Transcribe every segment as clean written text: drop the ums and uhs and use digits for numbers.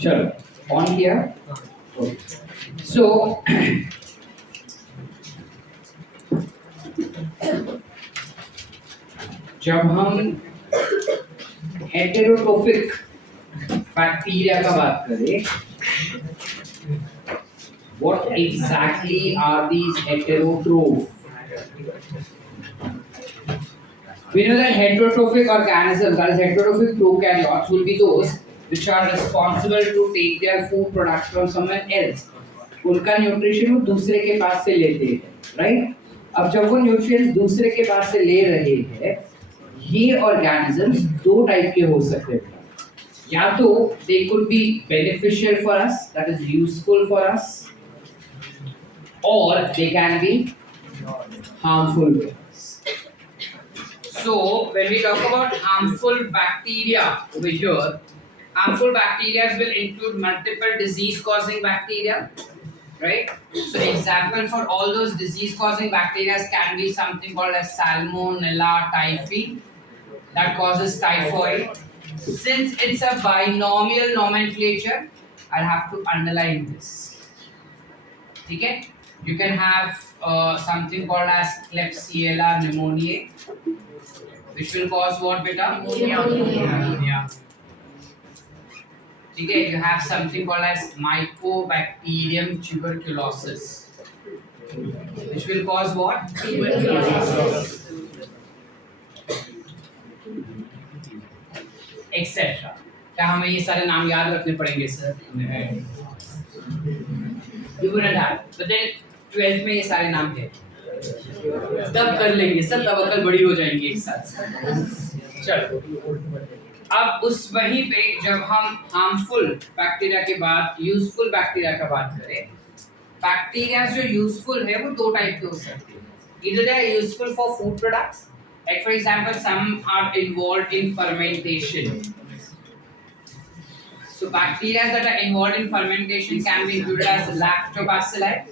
चलो ऑन किया. So जब हम हेटेरोट्रोफिक बैक्टीरिया का बात करें, what exactly are these heterotrophs? We know that heterotrophic organisms, that is heterotrophic prokaryotes, will be those which are responsible to take their food products from someone else. उनका nutrition वो दूसरे के पास से लेते हैं, राइट? अब जब वो न्यूट्रिएंट्स दूसरे के पास से ले रहे हैं, ये ऑर्गेनिजम्स दो टाइप के हो सकते हैं. या तो they could be beneficial for us, that is useful for us, or they can be harmful for us. So when we talk about harmful bacteria over here, harmful bacteria will include multiple disease causing bacteria, right? So example for all those disease causing bacteria can be something called as Salmonella typhi that causes typhoid. Since it's a binomial nomenclature, I'll have to underline this. Okay? You can have something called as Klebsiella pneumoniae, which will cause what, beta? Pneumonia. Okay, you have something called as Mycobacterium tuberculosis, which will cause what? Tuberculosis. Etc. क्या हमें ये सारे नाम याद रखने पड़ेंगे sir? You wouldn't have, but then 12th में ये सारे नाम थे. तब कर लेंगे सर, तब अकल बड़ी हो जाएंगी एक साथ. चलो. अब उस वहीं पे जब हम हार्मफुल बैक्टीरिया के बाद यूजफुल बैक्टीरिया का बात करें, बैक्टीरिया जो यूजफुल है वो दो टाइप के हो सकते हैं. Either they are useful for food products, like for example some are involved in fermentation. So bacteria that are involved in fermentation can be included as lactobacilli.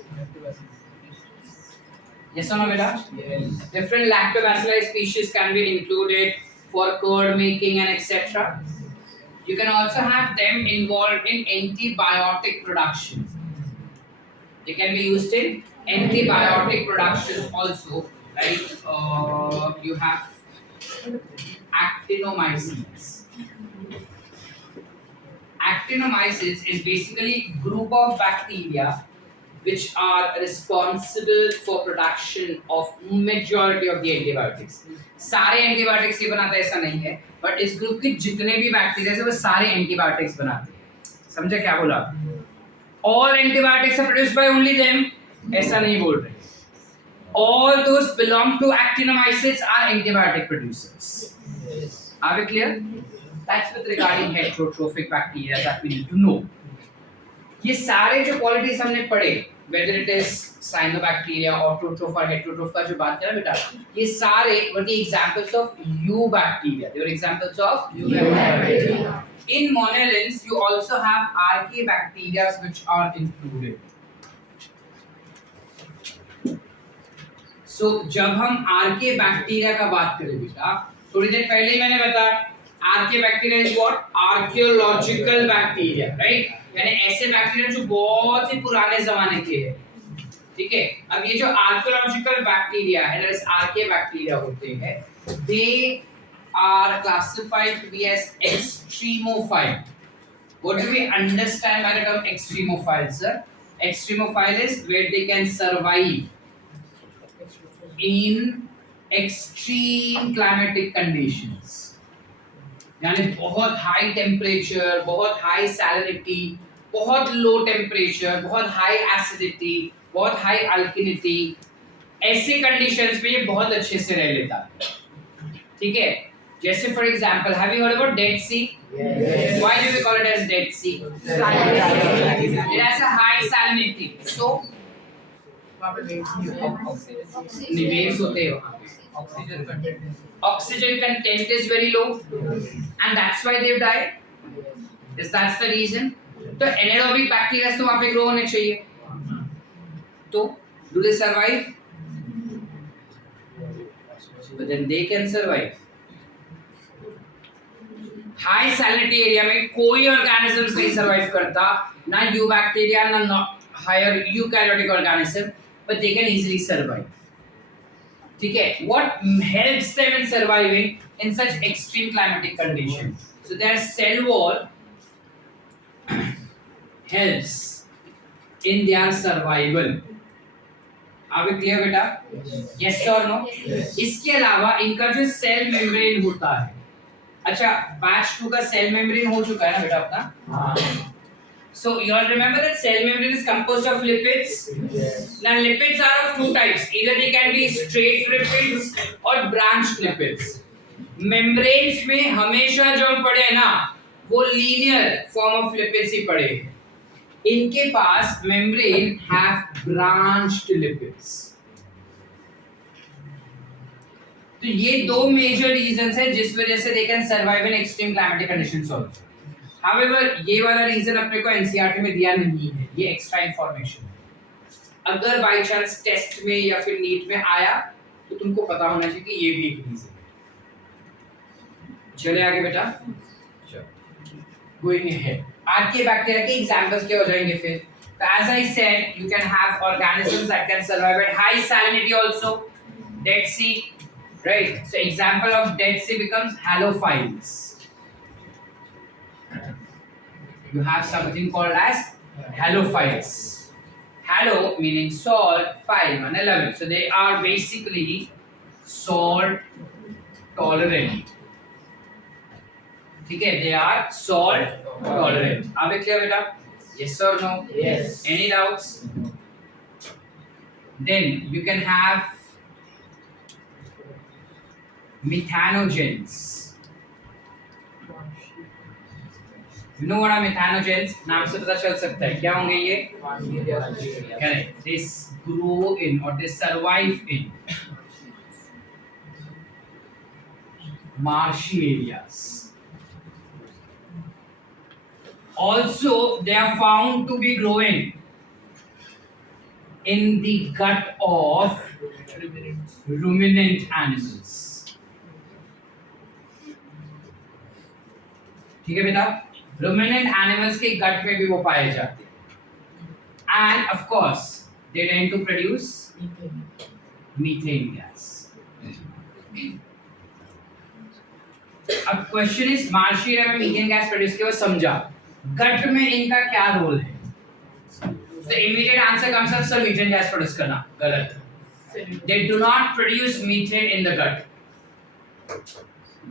Yes or no, beta? Yes. Different lactobacilli species can be included for curd making and etc. You can also have them involved in antibiotic production. They can be used in antibiotic production also. Right? You have actinomycetes. Actinomycetes is basically a group of bacteria which are responsible for production of majority of the antibiotics. सारे antibiotics ये बनाता है ऐसा नहीं है, but इस group के जितने भी बैक्टीरिया हैं वो सारे antibiotics बनाते हैं. समझे क्या बोला? All antibiotics are produced by only them. ऐसा नहीं बोल रहे. All those belong to actinomycetes are antibiotic producers. Are we clear? That's with regarding heterotrophic bacteria that we need to know. ये सारे जो qualities हमने पढ़े, whether it is cyanobacteria, autotroph or heterotroph का जो बात करा बेटा, ये सारे were the examples of eubacteria. They were examples of eubacteria. In monolins, you also have archaebacteria which are included. So जब हम archaebacteria का बात करें बेटा, थोड़ी देर पहले ही मैंने बताया archaebacteria is what? Archaeological bacteria, right? यानी ऐसे बैक्टीरिया जो बहुत ही पुराने जमाने के हैं. ठीक है? अब ये जो आर्कियोलॉजिकल बैक्टीरिया है, that is archaebacteria होते हैं, they are classified to be as extremophile. What do we understand by the term extremophile, sir? Extremophile is where they can survive in extreme climatic conditions. यानी बहुत high temperature, बहुत high salinity, बहुत low temperature, बहुत high acidity, बहुत high अल्किनिटी, ऐसे conditions में ये बहुत अच्छे से रह लेता है. ठीक है? जैसे for example, have you heard about Dead Sea? Yes. Why do we call it as Dead Sea? It has a high salinity. So waves होते हैं वहाँ पे. Oxygen content is very low, and that's why they've died. Is that the reason? तो anaerobic bacteria तो वहाँ पे grow होने चाहिए. तो Do they survive? But then they can survive. High salinity area में कोई ऑर्गेनिजम्स नहीं सर्वाइव करता, ना यूबैक्टीरिया ना higher eukaryotic organism, but they can easily survive. ठीक है, what helps them in surviving in such extreme climatic condition? So their cell wall helps in their survival. आप clear बेटा? यस और no? इसके अलावा इनका जो सेल मेम्ब्रेन होता है, अच्छा बैच 2 का सेल मेम्ब्रेन हो चुका है ना बेटा अपना? So you all remember that cell membrane is composed of lipids. Yes. Now lipids are of two types. Either they can be straight lipids or branched lipids. Membranes में हमेशा जो हम पढ़े हैं ना, वो linear form of lipids ही पढ़े. इनके पास membrane have branched lipids. तो ये दो मेजर रीजंस है जिस वजह से they can survive in extreme climatic conditions also. However ये वाला रीजन अपने को एनसीईआरटी में दिया नहीं है, ये एक्स्ट्रा इंफॉर्मेशन है. अगर बाय चांस टेस्ट में या फिर नीट में आया तो तुमको पता होना चाहिए कि ये भी एक रीजन है. चले आगे बेटा, गोइंग अहेड. आज के बैक्टीरिया के एग्जांपल्स क्या हो जाएंगे फिर? तो as I said you can have organisms that can survive at high salinity also. Dead Sea, right? So example of Dead Sea becomes halophiles. You have something called as halophiles. Halo meaning salt, phile meaning element. So they are basically salt tolerant. ठीक है, they are salt tolerant. आप clear बेटा? Yes or no? Yes. Any doubts? Then you can have methanogens. You know what are methanogens? नाम से पता चल सकता है क्या होंगे ये? Correct. They grow in or they survive in marshy areas. Also, they are found to be growing in the gut of ruminant animals. ठीक है बेटा, ruminant animals के गट में भी वो पाए जाते हैं. And of course, they tend to produce methane gas. अब क्वेश्चन इज मार्शी एरिया में मीथेन गैस प्रोड्यूस किया, समझा. गट में इनका क्या रोल है? तो immediate answer comes up, sir methane gas produce करना. गलत. They do not produce methane in the gut.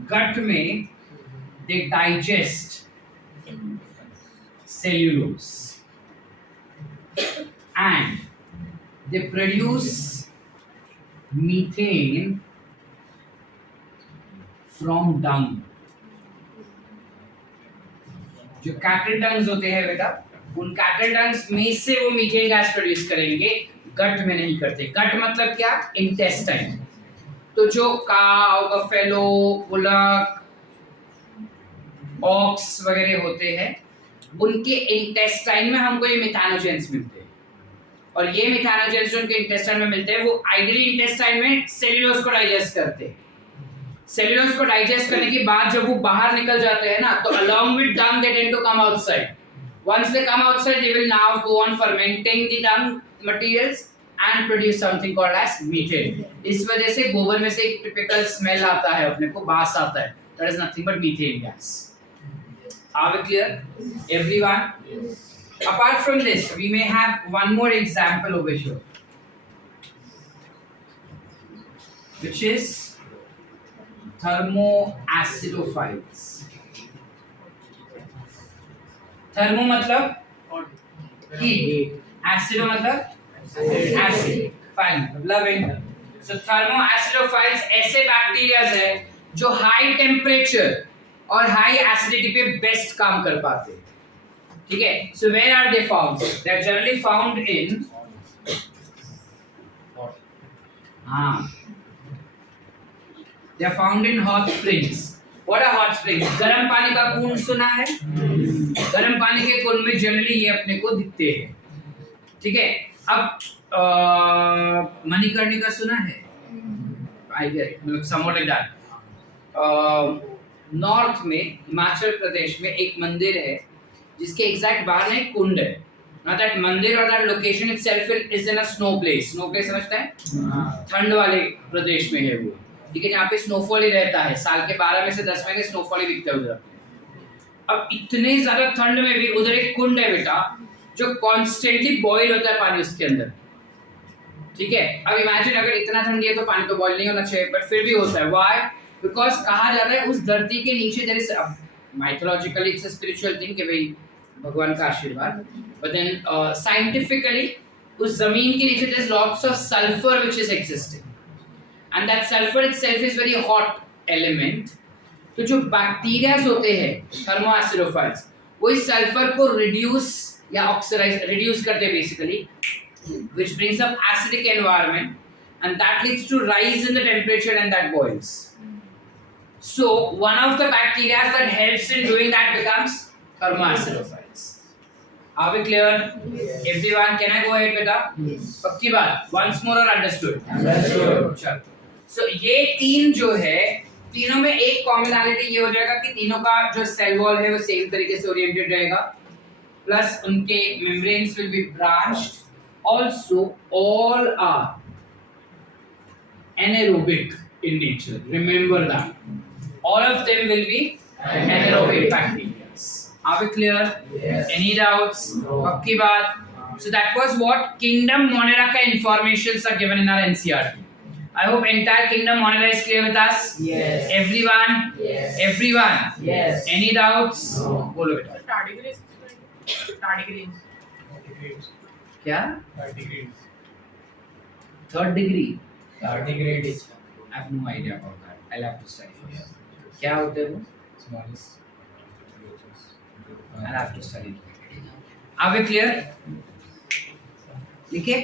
Gut में they digest cellulose and they produce methane from dung. जो कैटल डंग्स होते हैं बेटा, उन कैटल डंग्स में से वो मीथेन गैस प्रोड्यूस करेंगे, गट में नहीं करते. गट मतलब क्या? इंटेस्टाइन. तो जो काव, बफेलो, बुलक, ऑक्स वगैरह होते हैं, उनके इंटेस्टाइन में हमको ये मिथानोजेंस मिलते हैं. और ये मिथानोजेंस जो उनके इंटेस्टाइन में मिलते हैं, वो आइडियली इंटेस्टाइन में सेल्यूलोज को डाइजेस्ट करते हैं. सेल्यूलोज को डाइजेस्ट करने के बाद जब वो बाहर निकल जाते हैं ना, तो along with dung they tend to come outside. Once they come outside, they will now go on fermenting the dung materials and produce something called as methane. इस वजह से गोबर में से एक typical smell आता है, अपने को बास आता है. That is nothing but methane gas. Are we clear, everyone? Yes. Apart from this, we may have one more example over here, which is thermoacidophiles. Thermo मतलब heat, acido मतलब acid, fine, loving. So thermoacidophiles ऐसे bacterias हैं जो high temperature और high acidity पे best काम कर पाते हैं. ठीक है, so where are they found? They are generally found in they are found in hot springs. What are hot springs? गर्म पानी का कुंड सुना है? गर्म पानी के कुंड में जनरली ये अपने को दिखते हैं. ठीक है, अब मणिकर्णिका सुना है? I get it. मतलब somewhat like that. नॉर्थ में हिमाचल प्रदेश में एक मंदिर है जिसके एग्जैक्ट बाहर में एक कुंड है. Now that मंदिर और that location itself is in a snow place. Snow place समझता है? ठंड वाले प्रदेश में है वो. ठीक है, यहाँ पे स्नोफॉल ही रहता है. साल के 12 में से 10 महीने स्नोफॉल ही दिखता है उधर. अब इतने ज्यादा ठंड में भी उधर एक कुंड है बेटा जो कॉन्स्टेंटली बॉईल होता है पानी उसके अंदर. ठीक है, अब इमेजिन अगर इतना ठंडी है तो पानी तो बॉईल नहीं होना चाहिए, बट फिर भी होता है. व्हाई? बिकॉज कहा जाता है उस धरती के नीचे there is mythologically it's a spiritual thing कि भाई भगवान का आशीर्वाद, बट देन साइंटिफिकली उस जमीन के नीचे there is lots of sulphur which is existing, and that sulphur itself is very hot element. तो जो बैक्टीरियाज होते हैं थर्मोएसिडोफाइल्स, वो इस सल्फर को रिड्यूस या ऑक्सीडाइज रिड्यूस करते हैं basically, which brings up acidic environment, and that leads to rise in the temperature and that boils. So one of the bacteria that helps in doing that becomes thermoacidophils. Are we clear? Yes. Everyone, can I go ahead beta? Yes. पक्की बात. Once more or understood? Understood. चलो. So ये तीन जो है, तीनों में एक कॉमनैलिटी ये हो जाएगा कि तीनों का जो सेल वॉल है वो सेम तरीके से ओरिएंटेड रहेगा, प्लस उनके membranes will be branched. Also, all are anaerobic in nature. Remember that. All of them will be anaerobic bacteria. Are we clear? Yes. Any doubts? Pakki baat. So that was what Kingdom Monera ka informations are given in our NCERT. I hope entire Kingdom Monera is clear with us. Yes. Everyone? Yes. Everyone? Yes. Any doubts? No. Bolo beta. Tardigrades. क्या? Third degree. Tardigrades. I have no idea about that. I'll have to study. क्या होते हैं वो? Smallest. I'll have to study. Are we clear? ठीक है?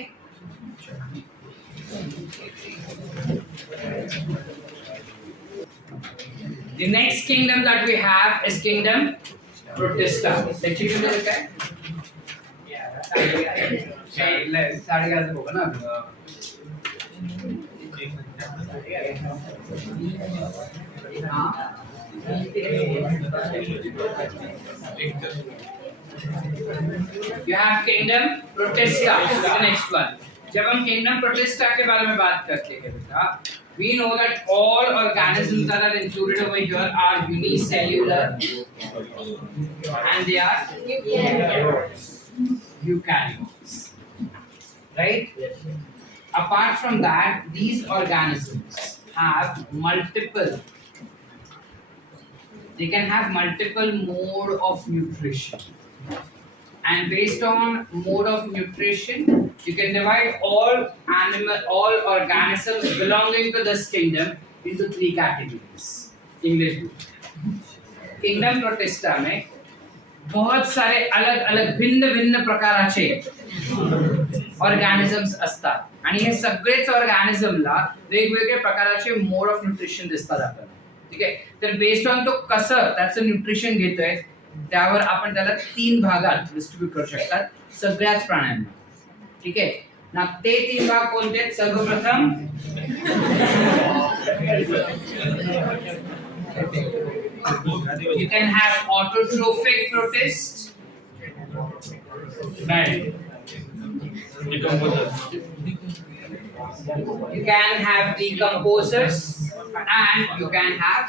The next kingdom that we have is kingdom Protista. देखिए कितना लिखा है? 11:30 होगा ना. You have kingdom Protista. The next one. जब हम kingdom Protista के बारे में बात करते हैं बेटा, we know that all organisms that are included over here are unicellular and they are eukaryotes. Right? Apart from that, these organisms have multiple. They can have multiple mode of nutrition, and based on mode of nutrition, you can divide all organisms belonging to this kingdom into 3 categories. English book. Kingdom Protista में बहुत सारे अलग अलग भिन्न भिन्न प्रकाराचे organisms असतात आणि हे सगळेच ऑर्गॅनिझमला वेगवेगळे प्रकाराचे मोड ऑफ न्यूट्रिशन दिसतात आपल्याला. ठीक आहे, तर बेस्ड ऑन तो कसं त्याचं न्यूट्रिशन घेतोय त्यावर आपण त्याला 3 भागात डिस्ट्रीब्यूट करू शकतात सगळ्याच प्राण्यांना. ठीक आहे ना, ते 3 भाग कोणते आहेत? सर्वप्रथम you can have autotrophic protists, right? Decomposers. You can have decomposers, and you can have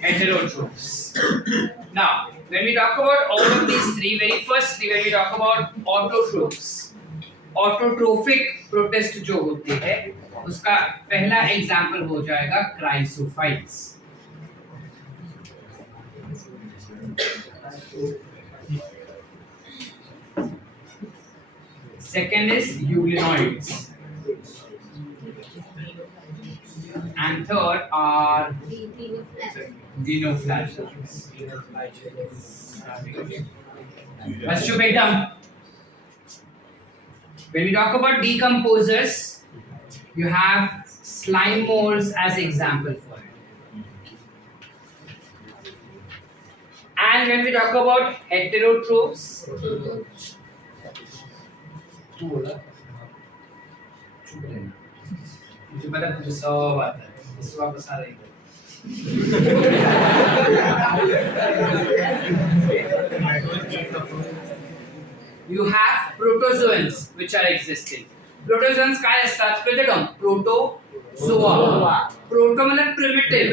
heterotrophs. Now, when we talk about all of these 3, very firstly, when we talk about autotrophs, autotrophic protist जो होते हैं उसका पहला example हो जाएगा chrysophytes. Second is eulinoids, and third are dinoflagellates. Let's do them. When we talk about decomposers, you have slime molds as example for it. And And when we talk about heterotrophs, तू बोला चुप रहना, मुझे पता तुझे सब आता है, बस वापस आ रही है। You have protozoans which are existing. Protozoans काय असतात? प्लेटोडॉन, प्रोटोजोआ। प्रोटो मतलब प्रिमिटिव,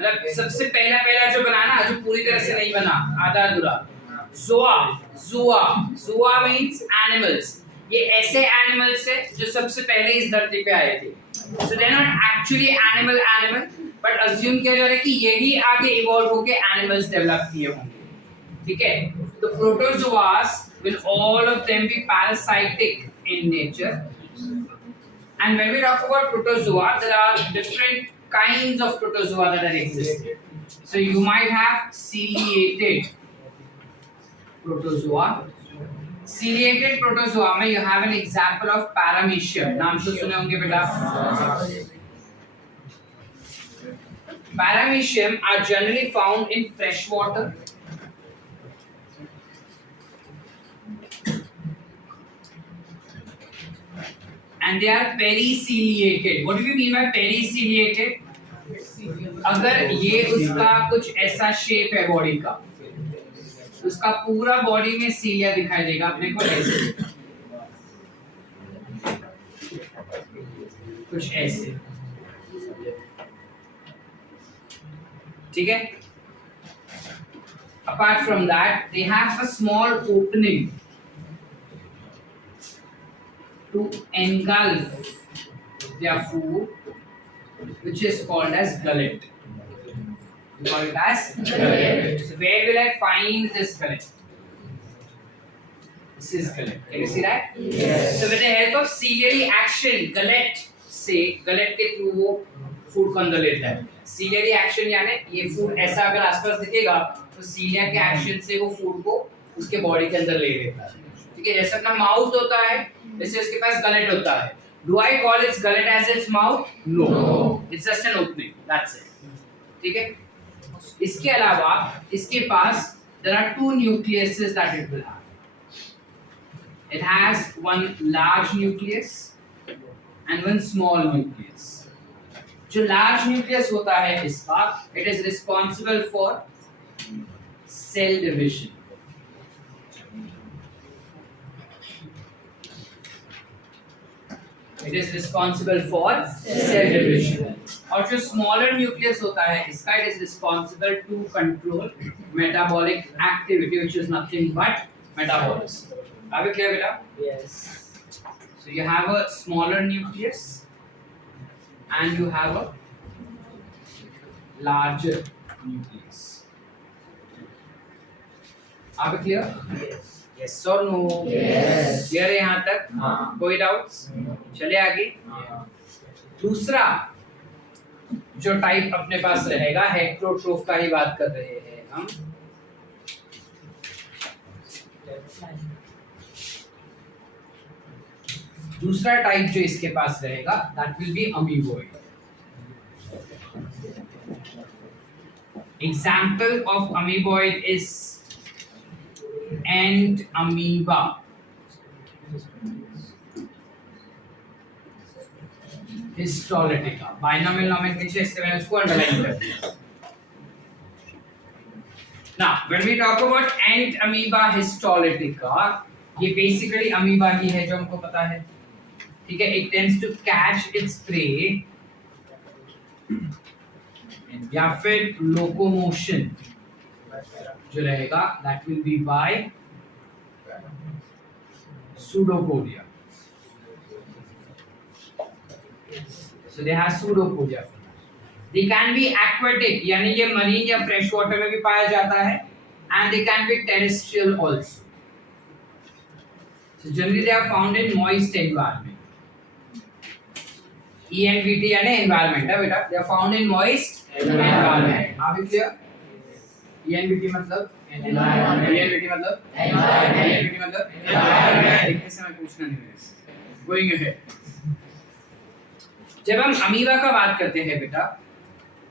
मतलब सबसे पहला जो बना ना, जो पूरी तरह से नहीं बना, आधा अधूरा। जोआ मीन्स एनिमल्स। ये ऐसे एनिमल्स है जो सबसे पहले इस धरती पे आए थे। So they are not actually animal, but assume किया जा रहा है कि यही आगे इवॉल्व होके एनिमल्स डेवलप किए होंगे। ठीक है? तो प्रोटोजोआस will all of them be parasitic in nature. And when we talk about protozoa, there are different kinds of protozoa that are existing. So you might have ciliated protozoa. Ciliated protozoa में you have an example of paramecium. नाम तो सुने होंगे बेटा? Paramecium are generally found in fresh water. And they are periciliated. What do you mean by periciliated? अगर ये उसका कुछ ऐसा शेप है बॉडी का, उसका पूरा बॉडी में सीलिया दिखाई देगा अपने को ऐसे, कुछ ऐसे, ठीक है? Apart from that, they have a small opening to engulf their food, which is called as gullet. We call it as gullet. So where will I find this gullet? This is gullet. Can you see that? Yes. So with the help of ciliary action, gullet के through वो food को अंदर लेता है। ciliary action यानी ये food ऐसा अगर आसपास दिखेगा तो cilia के एक्शन से वो फूड को उसके बॉडी के अंदर ले लेता है। ठीक है? जैसे अपना माउथ होता है, वैसे उसके पास गलेट होता है। Do I call its gullet as its mouth? No. It's just an opening. That's it. ठीक है? इसके अलावा इसके पास there are two nucleuses that it will have. It has one large nucleus and one small nucleus. जो large nucleus होता है इसका, it is responsible for cell division. It is responsible for cell division. और जो smaller nucleus होता है इसका, it is responsible to control metabolic activity, which is nothing but metabolism. Are we clear, beta? Yes. So you have a smaller nucleus and you have a larger nucleus. Are we clear? Yes. Yes or no? Yes. Clear है यहाँ तक? हाँ. कोई doubts? चले आगे. दूसरा जो type अपने पास रहेगा, हेटेरोट्रोफ का ही बात कर रहे हैं हम। दूसरा टाइप जो इसके पास रहेगा, that will be amoeboid. Example of amoeboid is and amoeba. Histolytica. Binomial nomenclature इसके मैंने उसको अंडरलाइन कर दिया. Now, when we talk about ant amoeba histolytica, ये basically amoeba ही है जो हमको पता है. ठीक है? It tends to catch its prey या फिर locomotion जो रहेगा, that will be by pseudopodia. So they have pseudopodia. They can be aquatic, यानी ये marine या fresh water में भी पाया जाता है, and they can be terrestrial also. So generally they are found in moist environment. ENVT यानी environment है बेटा. They are found in moist environment. Are we clear? ENVT मतलब environment. ENVT मतलब environment. ENVT मतलब environment. देखते समय पूछना नहीं है. Going ahead. जब हम अमीबा का बात करते हैं बेटा,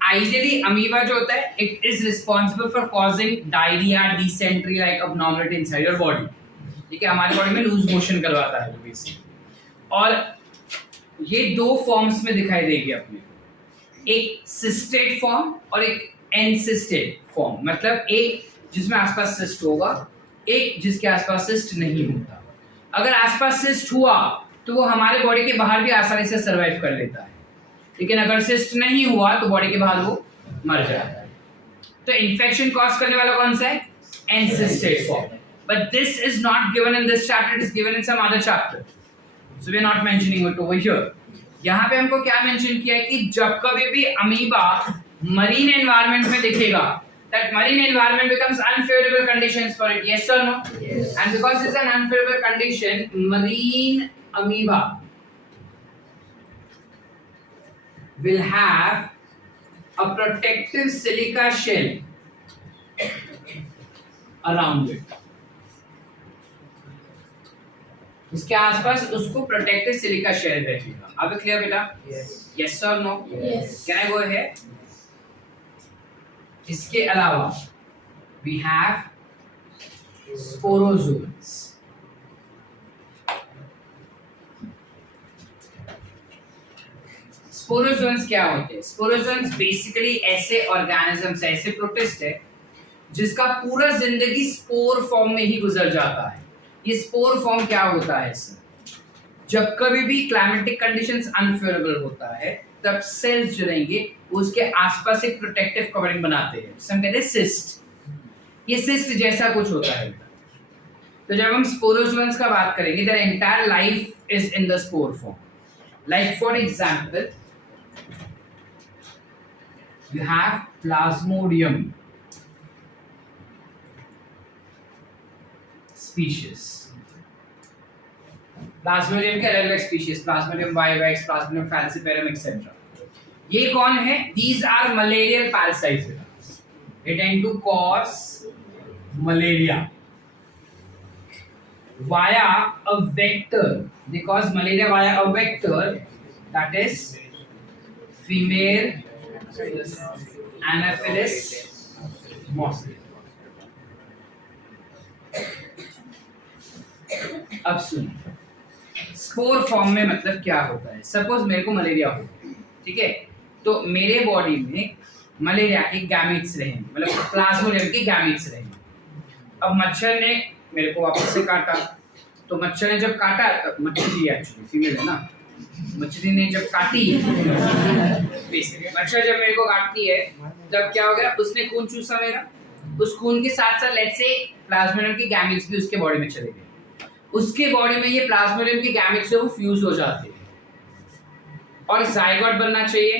आइडियली अमीबा जो होता है it is responsible for causing diarrhoea, dysentery like abnormality inside your body. ठीक है, हमारी बॉडी में लूज मोशन करवाता है बेसिकली। और ये दो फॉर्म्स में दिखाई देगी अपने को, एक सिस्टेड फॉर्म और एक एनसिस्टेड फॉर्म। मतलब एक जिसमें आसपास सिस्ट होगा, एक जिसके आसपास सिस्ट नहीं होता। अगर आसपास सिस्ट हुआ तो वो हमारे बॉडी के बाहर भी आसानी से सर्वाइव कर लेता है, लेकिन अगर सिस्ट नहीं हुआ तो बॉडी के बाहर वो मर जाता है। तो इन्फेक्शन कॉज करने वाला कौन सा है? Encysted form. But this is not given in this chapter, it is given in some other chapter, so we are not mentioning it over here. यहाँ पे हमको क्या मेंशन किया है कि जब कभी भी अमीबा मरीन एनवायरनमेंट में दिखेगा, that marine environment becomes unfavorable conditions for it, yes or no? Yes. And because it's an unfavorable condition, marine amoeba will have a protective silica shell around it. इसके आसपास उसको protective silica shell रहेगा। अब clear बेटा? Yes और no? Can I go ahead? इसके अलावा we have sporozoans. Sporozoans क्या होते हैं? स्पोरोजोन्स बेसिकली ऐसे ऑर्गेनिजम्स, ऐसे प्रोटिस्ट है जिसका पूरा जिंदगी स्पोर फॉर्म में ही गुजर जाता है। ये स्पोर फॉर्म क्या होता है सर? जब कभी भी क्लाइमेटिक कंडीशंस अनफेवरेबल होता है तब सेल्स जो रहेंगे उसके आसपास एक प्रोटेक्टिव कवरिंग बनाते हैं, जिसे हम कहते हैं सिस्ट। ये सिस्ट जैसा कुछ होता है। तो जब हम स्पोरोजोन्स का बात करेंगे, their entire life is in the spore form. Like for example you have plasmodium species. Plasmodium के अलग अलग species, Plasmodium vivax, Plasmodium falciparum etcetera. ये कौन है? These are malarial parasites. They tend to cause malaria via a vector. They cause malaria via a vector, that is female Anopheles mosquito. अब सुन, spore form में मतलब क्या होता है? Suppose मेरे को मलेरिया हो, ठीक है, तो मेरे बॉडी में मलेरिया के गैमेट्स रहेंगे, मतलब प्लाज्मोडियम के गैमेट्स रहेंगे। अब मच्छर ने मेरे को वापस से काटा, तो मच्छर ने जब काटा, मच्छली एक्चुअली फीमेल है ना, मछली ने जब काटी मच्छर जब मेरे को काटती है तब क्या हो गया? उसने खून चूसा मेरा, उस खून के साथ साथ लेट्स से प्लाज्मोडियम के गैमेट्स भी उसके बॉडी में चले गए। उसके बॉडी में ये प्लाज्मोडियम के गैमेट्स वो फ्यूज हो जाते हैं और जाइगोट बनना चाहिए।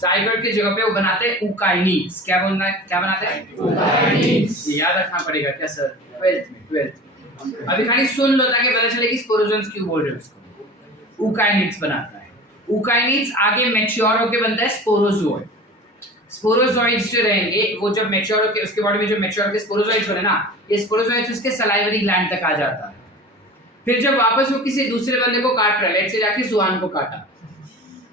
जाइगोट की जगह पे वो बनाते हैं ऊकाइनीड्स। क्या बनना है? क्या बनाते हैं? ऊकाइनीड्स। याद रखना पड़ेगा क्या सर? 12th। अभी खाली सुन लो ताकि पता चले कि स्पोरोजोन्स क्यों बोल रहे हो उसको। ऊकाइनीड्स बनाता है। ऊकाइनीड्स आगे मैच्योर होके बनता है स्पोरोजोइड। स्पोरोजोइड्स जो रहेंगे वो जब मैच्योर होके उसके बॉडी में जो मैच्योर होके स्पोरोजोइड्स बने ना, ये स्पोरोजोइड्स उसके सलाइवरी ग्लैंड तक आ जाता है। फिर जब वापस वो किसी दूसरे बंदे को काट रहा है, लेट्स से जाके सुहान को काटा,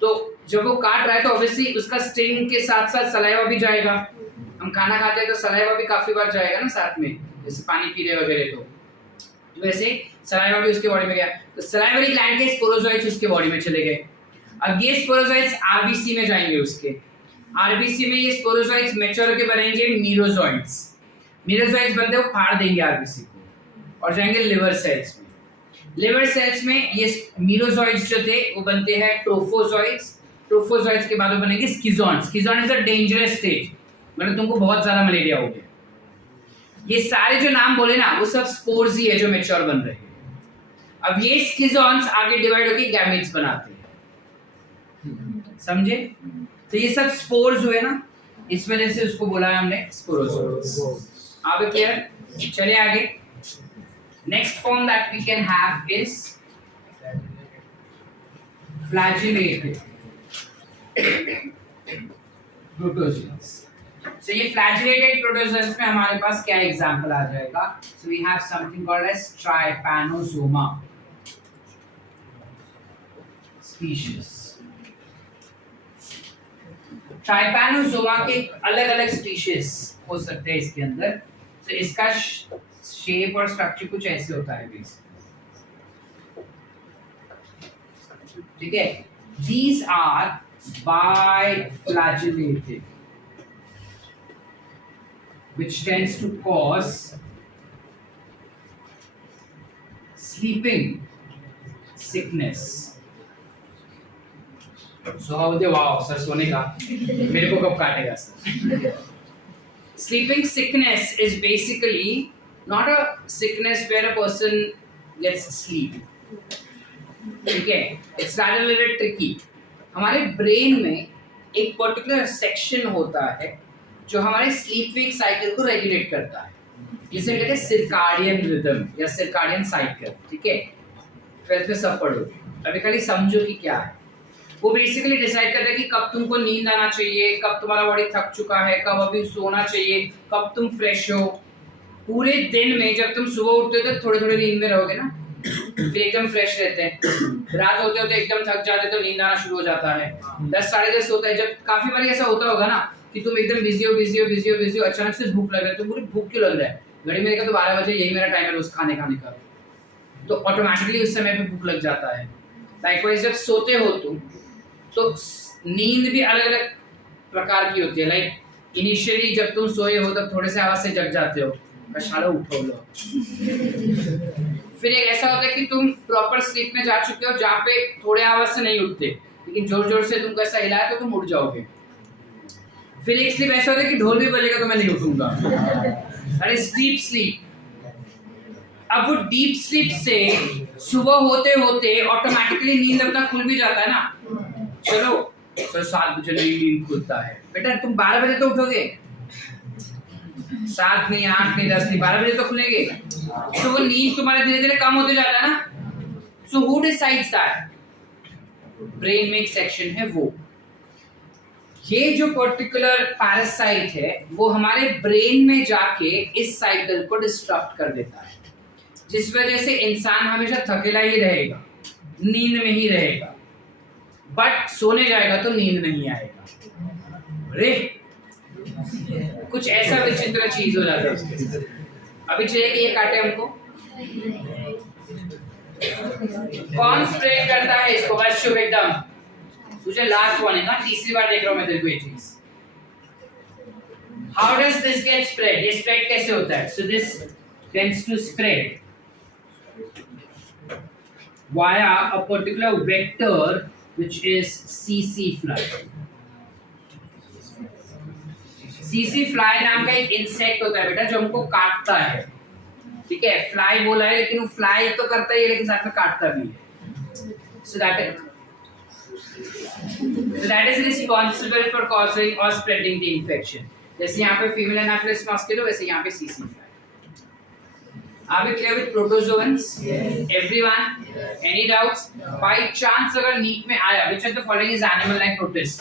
तो जब वो काट रहा है तो ऑब्वियसली उसका स्टिंग के साथ साथ सलाइवा भी जाएगा। हम खाना खाते हैं तो सलाइवा भी काफी बार जाएगा ना साथ में, जैसे पानी पी रहे वगैरह, तो वैसे सलाइवा भी उसके बॉडी में गया, तो सलाइवरी ग्लैंड के स्पोरोजोइड्स उसके बॉडी में चले गए। अब ये स्पोरोजोइड्स आरबीसी में जाएंगे, उसके आरबीसी में ये स्पोरोजोइड्स मैच्योर होके बनेंगे मीरोजोइड्स। मीरोजोइड्स बनते वो फाड़ देंगे आरबीसी को और जाएंगे लिवर सेल्स में। लिवर सेल्स में ये मीरोजोइड्स जो थे वो बनते हैं ट्रोफोजोइड्स। ट्रोफोजोइड्स के बाद वो बनेंगे स्किजॉन। स्किजॉन इज अ डेंजरस स्टेज, मतलब तुमको बहुत ज्यादा मलेरिया हो गया। ये सारे जो नाम बोले ना वो सब स्पोर्स ही है जो मैच्योर बन रहे हैं। अब ये स्किजॉन्स आगे डिवाइड होकर गैमेट्स बनाते हैं, समझे? तो ये सब स्पोर्स हुए ना, इस वजह से उसको बोला है हमने स्पोरोजोइड्स। अब क्लियर? चलिए आगे। Next form that we can have is flagellated protozoans. So ये फ्लैजिलेटेड प्रोटोजोन्स में हमारे पास क्या एग्जांपल आ जाएगा? So we have something called as trypanosoma species. Trypanosoma के अलग अलग स्पीशीज हो सकते हैं इसके अंदर। तो इसका शेप और स्ट्रक्चर कुछ ऐसे होता है बेसिकली, ठीक है। These are biflagellated, which tends to cause sleeping sickness. So how they wow sir सोने का मेरे को कब काटेगा sir? Sleeping sickness is basically not a sickness where a person gets sleep. ठीक है, इट्स a little tricky. हमारे brain में एक पर्टिकुलर सेक्शन होता है जो हमारे स्लीप वेक साइकिल को रेगुलेट करता है, जिसे कहते हैं सर्काडियन रिदम या सर्काडियन साइकिल, ठीक है। 12th में सब पढ़ोगे, अभी खाली समझो कि क्या है। वो बेसिकली डिसाइड करता है कि कब तुमको नींद आना चाहिए, कब तुम्हारा बॉडी थक चुका है, कब अभी सोना चाहिए, कब तुम फ्रेश हो। पूरे दिन में जब तुम सुबह उठते हो तो थोड़े थोड़े नींद में रहोगे ना, फिर एकदम फ्रेश रहते हैं। रात होते होते एकदम थक जाते तो नींद आना शुरू हो जाता है। 10 साढ़े 10 होता है, जब काफी बार ऐसा होता होगा ना कि तुम एकदम बिजी हो, अचानक से भूख लग रहा है, तो पूरी भूख क्यों लग रहा है, घड़ी में देखा तो 12 बजे, यही मेरा टाइम है रोज खाने का, तो ऑटोमेटिकली उस समय पे भूख लग जाता है। लाइकवाइज जब सोते हो तुम तो नींद भी अलग अलग प्रकार की होती है। लाइक इनिशियली जब तुम सोए हो तब थोड़े से आवाज से जग जाते हो, कशाला उठो लो। फिर एक ऐसा होता है कि तुम प्रॉपर स्लीप में जा चुके हो जहाँ पे थोड़े आवाज से नहीं उठते, लेकिन जोर जोर से तुमको ऐसा हिलाया तो तुम उठ जाओगे। फिर एक स्लीप ऐसा होता है कि ढोल भी बजेगा तो मैं नहीं उठूंगा, अरे डीप स्लीप। अब वो डीप स्लीप से सुबह होते होते ऑटोमेटिकली नींद अपना खुल भी जाता है ना। चलो तो 7 बजे नींद खुलता है, बेटा तुम 12 बजे तो उठोगे, 7 नहीं 8 नहीं 10 नहीं 12 बजे तो खुलेंगे। तो वो नींद तुम्हारा धीरे धीरे कम होते जाता है ना। So who decides that? Brain में एक सेक्शन है वो, ये जो पर्टिकुलर पैरासाइट है वो हमारे ब्रेन में जाके इस साइकिल को डिस्टर्ब कर देता है, जिस वजह से इंसान हमेशा थकेला ही रहेगा, नींद में ही रहेगा, बट सोने जाएगा तो नींद नहीं आएगा। अरे कुछ ऐसा विचित्र चीज हो जाता है उसके। अभी चाहिए कि ये काटे हमको, कौन स्प्रे करता है इसको? बस शुभ एकदम तुझे लास्ट वन है ना, तीसरी बार देख रहा हूं मैं तेरे को ये चीज। How does this get spread? ये स्प्रेड कैसे होता है? So this tends to spread via a particular vector which is CC fly. CC fly नाम का एक इंसेक्ट होता है बेटा जो हमको काटता है, ठीक है। फ्लाई बोला है लेकिन वो फ्लाई तो करता ही है लेकिन साथ में काटता भी है। So that is responsible for causing or spreading the infection. जैसे यहाँ पे फीमेल एनाफिलिस मस्कुलो, वैसे यहाँ पे CC fly. Are we clear with protozoans? Yes. Everyone? Yes. Any doubts? No. By chance अगर नीट में आया, which of the following is animal-like protist?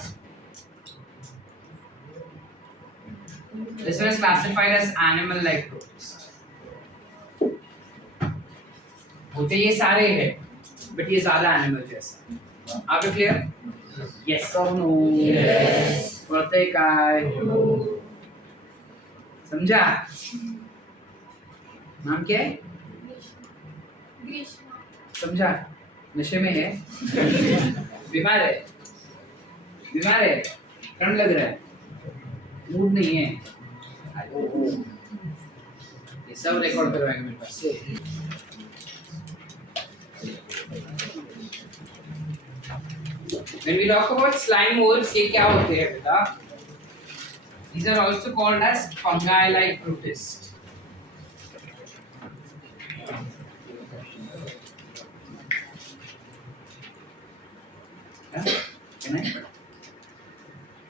This one is classified as animal-like protist. होते ये सारे हैं, but ये ज़्यादा animal जैसा। Are we clear? Yes or no? Yes. बोलते काय? समझा? नाम क्या है? समझा? नशे में है? बीमार है? ठंड लग रहा है? मूड नहीं है? ये सब रिकॉर्ड करवाएंगे मेरे पास से। When we talk about slime moles, ये क्या होते हैं बेटा? These are also called as fungi-like protists.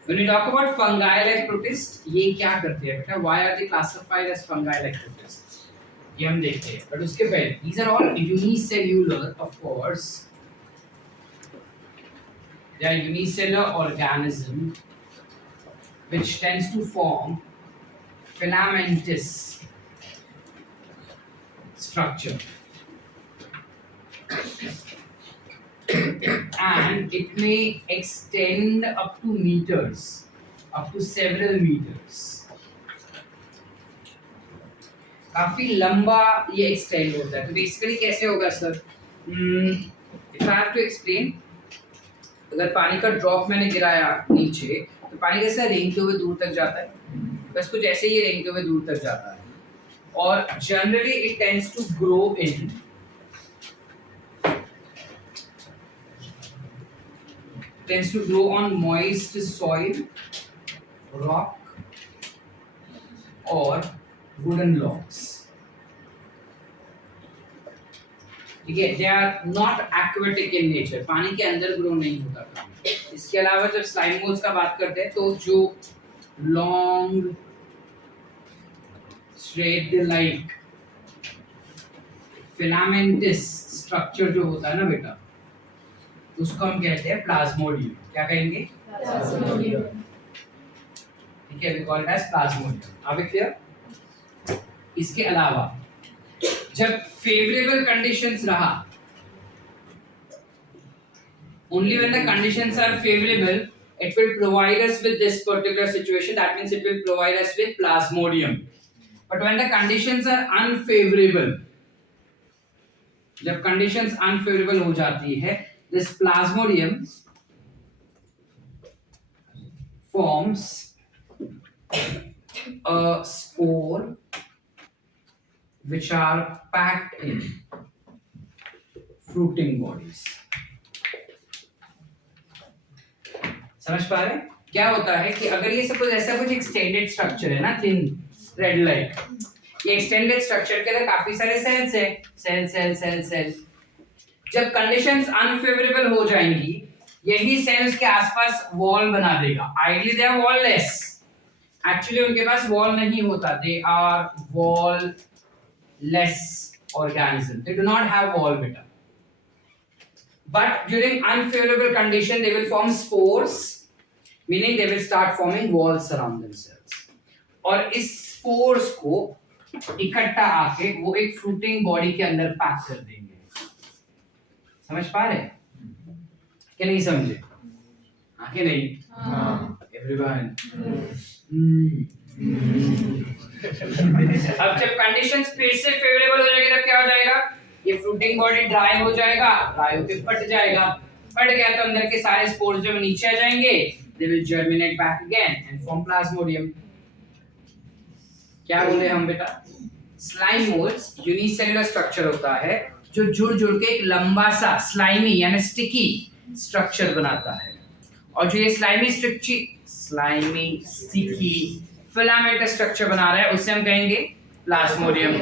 When we talk about fungi-like protists, ये क्या करते हैं बेटा? Why are they classified as fungi-like protists? ये हम देखते हैं, but उसके पहले these are all unicellular, of course. They are unicellular organism which tends to form filamentous structure. And it may extend up to meters. up to several meters. काफी लंबा ये extend होता है. तो बेसिकली कैसे होगा sir? If I have to explain, अगर पानी का ड्रॉप मैंने गिराया नीचे तो पानी कैसे रेंगते हुए दूर तक जाता है, बस कुछ ऐसे ही रेंगते हुए दूर तक जाता है. और generally it tends to grow in on moist soil, rock or wooden logs. ठीक है, they are not aquatic in nature, पानी के अंदर ग्रो नहीं होता था. इसके अलावा जब स्लाइम मोल्ड्स का बात करते हैं तो जो long thread like filamentous structure जो होता है ना बेटा, उसको हम कहते हैं प्लाज्मोडियम. क्या कहेंगे? प्लाज्मोडियम. ठीक है, we call it as Plasmodium. अब क्लियर? इसके अलावा जब फेवरेबल कंडीशंस रहा, only when the conditions are favorable it will provide us with this particular situation, that means it will provide us with plasmodium. But when the conditions are unfavorable, जब conditions unfavorable हो जाती है, this plasmodium forms a spore which are packed in fruiting bodies. समझ पा रहे हैं? क्या होता है कि अगर ये सपोज ऐसा कुछ एक्सटेंडेड स्ट्रक्चर है ना, थिन थ्रेड लाइक, ये एक्सटेंडेड स्ट्रक्चर के अंदर काफी सारे सेल्स हैं, सेल सेल सेल सेल. जब कंडीशंस अनफेवरेबल हो जाएंगी, यही सेल्स के आसपास वॉल बना देगा. Ideally they are wallless, actually उनके पास वॉल नहीं होता, they are wall less organism, they do not have wall beta, but during unfavorable condition they will form spores, meaning they will start forming walls around themselves. और इस spores को इकट्ठा आके वो एक fruiting body के अंदर पैक कर देंगे. समझ पा रहे हैं कि नहीं समझे? आके नहीं? हाँ. Everyone. अब जब कंडीशंस फिर से फेवरेबल हो जाएगी तब क्या हो जाएगा? ये फ्रूटिंग बॉडी ड्राई हो जाएगा, ड्राई होके फट जाएगा. फट गया तो अंदर के सारे स्पोर्स जब नीचे आ जाएंगे, they will germinate back again and form Plasmodium. क्या बोले हम बेटा? स्लाइम मोल्ड्स यूनिसेलुलर स्ट्रक्चर होता है जो जुड़ जुड़ के एक लंबा सा स्लाइमी यानी स्टिकी स्ट्रक्चर बनाता है. और जो ये स्लाइमी स्टिकी फिलामेंटस स्ट्रक्चर बना रहा है उसे हम कहेंगे Plasmodium.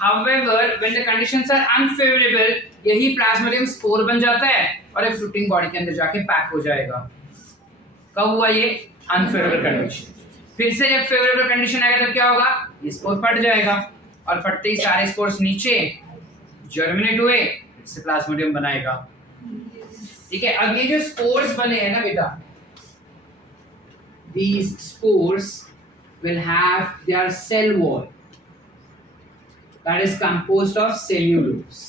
However, when the conditions are unfavorable, यही प्लाज्मोडियम स्पोर बन जाता है और एक फ्रूटिंग बॉडी के अंदर जाके पैक हो जाएगा. कब हुआ ये? Unfavourable condition. फिर से जब फेवरेबल कंडीशन आएगा तब क्या होगा? ये स्पोर फट जाएगा और फटते ही सारे स्पोर्स नीचे जर्मिनेट हुए, इससे प्लाज्मोडियम बनाएगा. ठीक है, अब ये जो स्पोर्स बने हैं ना बेटा, these spores will have their cell wall that is composed of cellulose.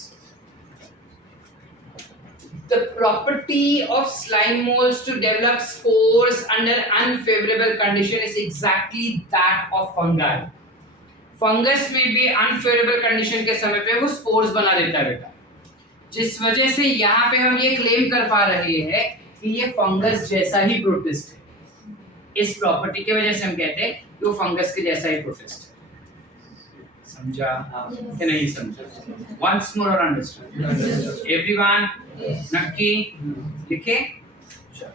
The property of slime molds to develop spores under unfavorable condition is exactly that of fungi. Fungus में भी unfavorable condition के समय पे वो spores बना देता है बेटा, जिस वजह से यहाँ पे हम ये claim कर पा रहे हैं कि ये fungus जैसा ही प्रोटिस्ट है. इस प्रॉपर्टी की वजह से हम कहते हैं कि वो फंगस के जैसा ही प्रोटिस्ट है. समझा कि नहीं समझा? वंस मोर और अंडरस्टैंड एवरीवन? नक्की लिखे. चलो